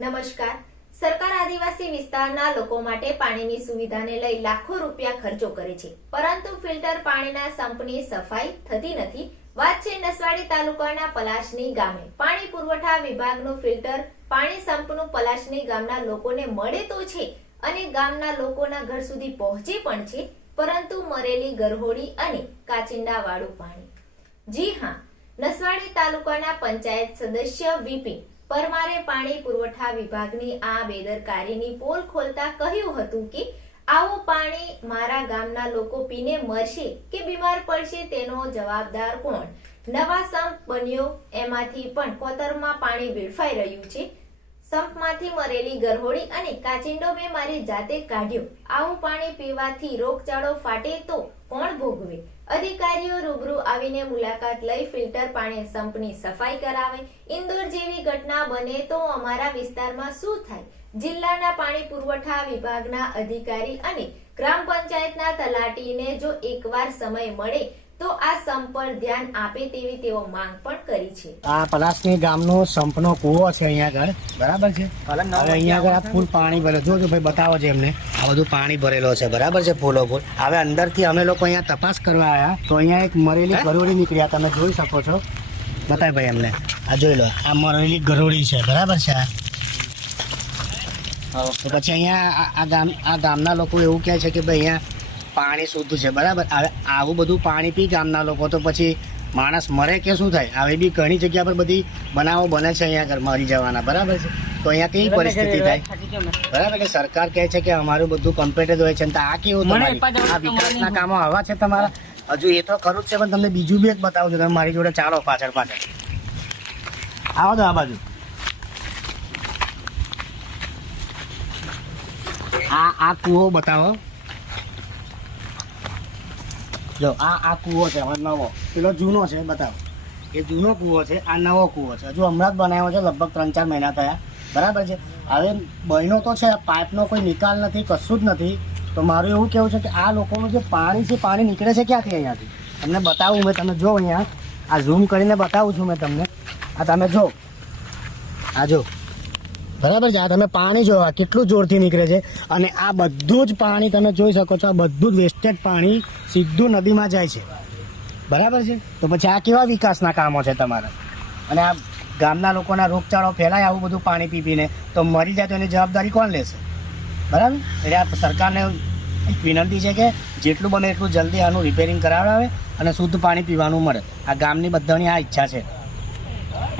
નમસ્કાર. સરકાર આદિવાસી વિસ્તારના લોકો માટે પાણીની સુવિધાને લઈ લાખો રૂપિયા ખર્ચો કરે છે. પરંતુ ફિલ્ટર પાણીના સંપની સફાઈ થતી નથી. વાત છે નસવાડી તાલુકાના પલાશની ગામે. પાણી પુરવઠા વિભાગનું ફિલ્ટર પાણી સંપનું પલાશની ગામના લોકોને મળે તો છે અને ગામના લોકોના ઘર સુધી પહોંચે પણ છે, પરંતુ મરેલી ગરહોડી અને કાચિંડા વાળું પાણી. જી હા, નસવાડી તાલુકાના પંચાયત સદસ્ય વિપિન પરમારે પાણી પુરવઠા વિભાગની આ બેદરકારીની પોલ ખોલતા કહ્યું હતું કે, આવો પાણી મારા ગામના લોકો પીને મરશે કે બીમાર પડશે તેનો જવાબદાર કોણ? નવા સંપ બન્યો, એમાંથી પણ કોતરમાં પાણી વેડફાઈ રહ્યું છે. સંપમાંથી મરેલી ગરહોડી અને કાચિંડો મેં મારી જાતે કાઢ્યો. આવું પાણી પીવાથી રોગચાળો ફાટે તો કોણ ભોગવે? અધિકારીઓ રૂબરૂ આવીને મુલાકાત લઈ ફિલ્ટર પાણી સંપની સફાઈ કરાવે. ઇન્દોર જેવી ઘટના બને તો અમારા વિસ્તારમાં શું થાય? જિલ્લાના પાણી પુરવઠા વિભાગના અધિકારી અને ગ્રામ પંચાયતના તલાટીને જો એકવાર સમય મળે તો આ સંપ પર ધ્યાન આપે તેવી તેઓ માંગ પણ કરી છે. આ પલાસની ગામનો સંપનો કૂવો છે અહીંયા આગળ. બરાબર છે. હવે અહીંયા આગળ આ ફૂલ પાણી ભરેલો. જોજો ભાઈ બતાવો છે એમને. આ બધું પાણી ભરેલો છે. બરાબર છે ફૂલો ફૂલ. હવે અંદરથી અમે લોકો અહીંયા તપાસ કરવા આવ્યા તો અહીંયા એક મરેલી ગરોળી નીકળ્યા તમે જોઈ શકો છો. બતાય ભાઈ એમને. આ જોઈ લો. આ મરેલી ગરોળી છે. બરાબર છે આ. તો પછી અહીંયા આ- આ ગામ આ ગામના લોકો એવું કહે છે કે ભાઈ અહીંયા પાણી શુદ્ધ છે બરાબર? હવે આવું બધું પાણી પી ગામના લોકો તો પછી માણસ મરે કે શું થાય? આવી બી ઘણી જગ્યા પર બધી બનાવો બને છે અહીંયા મરી જવાના બરાબર છે? તો અહીંયા કેવી પરિસ્થિતિ થાય? બરાબર સરકાર કહે છે કે અમારું બધું કમ્પ્લીટ હોય છે તો આ કેવું આ વિકાસના કામો આવા છે તમારા? હજુ એ તો ખરું જ છે પણ તમને બીજું બી એક બતાવું છું તમે મારી જોડે ચાલો પાછળ પાછળ. આવો તો આ બાજુ. આ આ કૂવો બતાવો. જો આ આ કૂવો છે હવે નવો. પેલો જૂનો છે, બતાવો. એ જૂનો કૂવો છે, આ નવો કૂવો છે. હજુ હમણાં જ બનાવ્યો છે, લગભગ ત્રણ ચાર મહિના થયા. બરાબર છે? હવે બહેનો તો છે, પાઇપનો કોઈ નિકાલ નથી, કશું જ નથી. તો મારું એવું કેવું છે કે આ લોકોનું જે પાણી છે, પાણી નીકળે છે ક્યાંથી અહીંયાથી? તમને બતાવું મેં, તમે જો અહીંયા. આ ઝૂમ કરીને બતાવું છું મેં તમને. આ તમે જો. આ જો. બરાબર છે? આ તમે પાણી જોવા કેટલું જોરથી નીકળે છે? અને આ બધું જ પાણી તમે જોઈ શકો છો, આ બધું જ વેસ્ટેજ પાણી સીધું નદીમાં જાય છે. બરાબર છે? તો પછી આ કેવા વિકાસના કામો છે તમારા? અને આ ગામના લોકોના રોગચાળો ફેલાય આવું બધું પાણી પી પીને, તો મરી જાય તો એની જવાબદારી કોણ લેશે? બરાબર? એટલે આ સરકારને એક વિનંતી છે કે જેટલું બને એટલું જલ્દી આનું રિપેરિંગ કરાવડાવે અને શુદ્ધ પાણી પીવાનું મળે. આ ગામની બધાની આ ઈચ્છા છે.